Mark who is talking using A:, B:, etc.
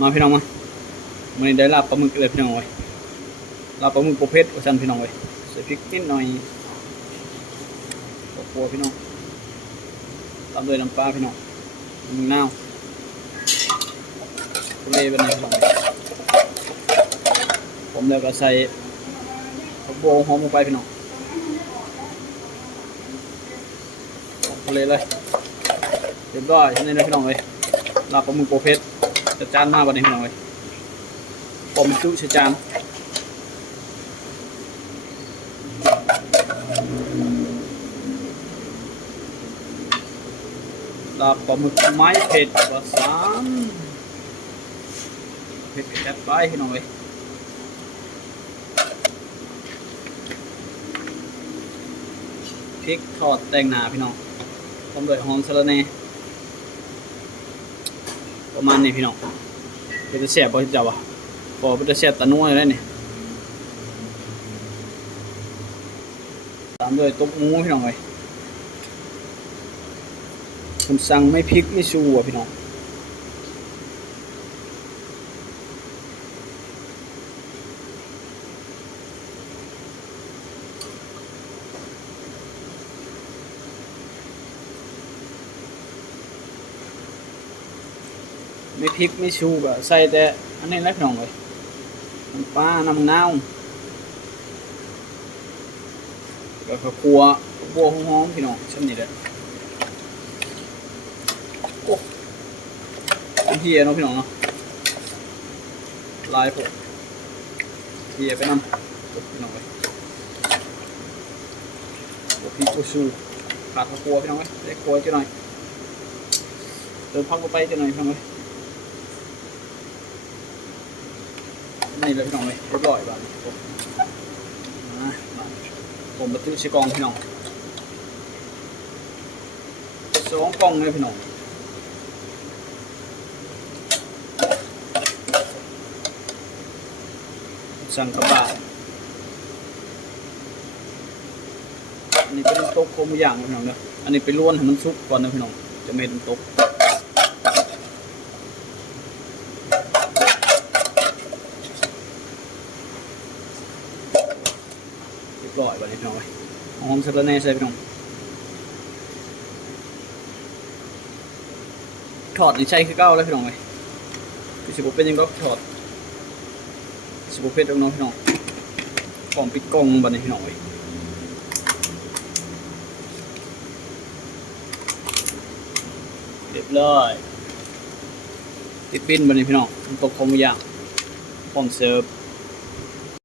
A: มาพี่น้องมามันได้ลาบปลาหมึกเลยพี่น้องเว้ยลาบปลาหมึกโปรเภทว่าซั่นพี่น้องเว้ยใส่พริกนิดหน่อยครอบครัวพี่น้องตามด้วยน้ำปลาพี่น้องมะนาวทะเลเป็นไงพี่น้องเว้ยผมแล้วก็ใส่ผักบัวหอมลงไปพี่น้องทะเลเลยเรียบร้อยนี่นะพี่น้องเว้ยลาบปลาหมึกโปรเภท จัดจานมาบัดนี้พี่น้องเว้ยผมจุใส่จานลาบปลาหมึกไม้เผ็ดภาษานเผ็ดจัดไปพี่น้องเอ้ยพริกทอดแตงหนาพี่น้องต้มด้วยหอมสะระแหน่ ประมาณนี้พี่น้องเป็นจะแซ่บบ่เจ้าวะพอเป็นจะแซ่บตะนัวอยู่แล้วนี่ตามด้วยตุ๊กหมูพี่น้องเอ้ยผมสั่งไม่พริกไม่ชูอะพี่น้อง ไม่พริกไม่ชูก็ใส่แต่อันนี้แหละพี่น้องเลยน้ำปลาน้ำมะนาวแล้วก็ครัวบัวหอมๆพี่น้องเช่นนี้แหละโอ้เฮียเนาะพี่น้องเนาะลายผมเฮียไปนำพี่น้องไปบพี่กูชูขาดข้าวครัวพี่น้องไปเล็กครัวจะหน่อยเติมพักลงไปจะหน่อยพี่น้องไป นี่เลยพี่น้องเลยเรียบร้อยบ้านผมมามาผมบันทึกชิกองพี่น้องสองกลองเลยพี่น้องสั่งกระบะอันนี้เป็นตกโคมอย่างพี่น้องเนาะอันนี้ไปล้วนให้มันสุกก่อนนะพี่น้องจะไม่น้ำตกเรีย บร้อยไปเลยพี่น้องเอ้ยหอมสะระแหน่ใส่พี่น้องถอดนี่ใช่คือเก้าแล้วพี่น้องเลยพี่สิบเป็นยังก็ถอดสิบเพชรน้องพี่น้องของปิดกล้องบันนี้พี่น้องเว้ยเรียบร้อยปิดปิ้นบันนี้พี่น้องตกคมอย่างพร้อมเสิร์ฟ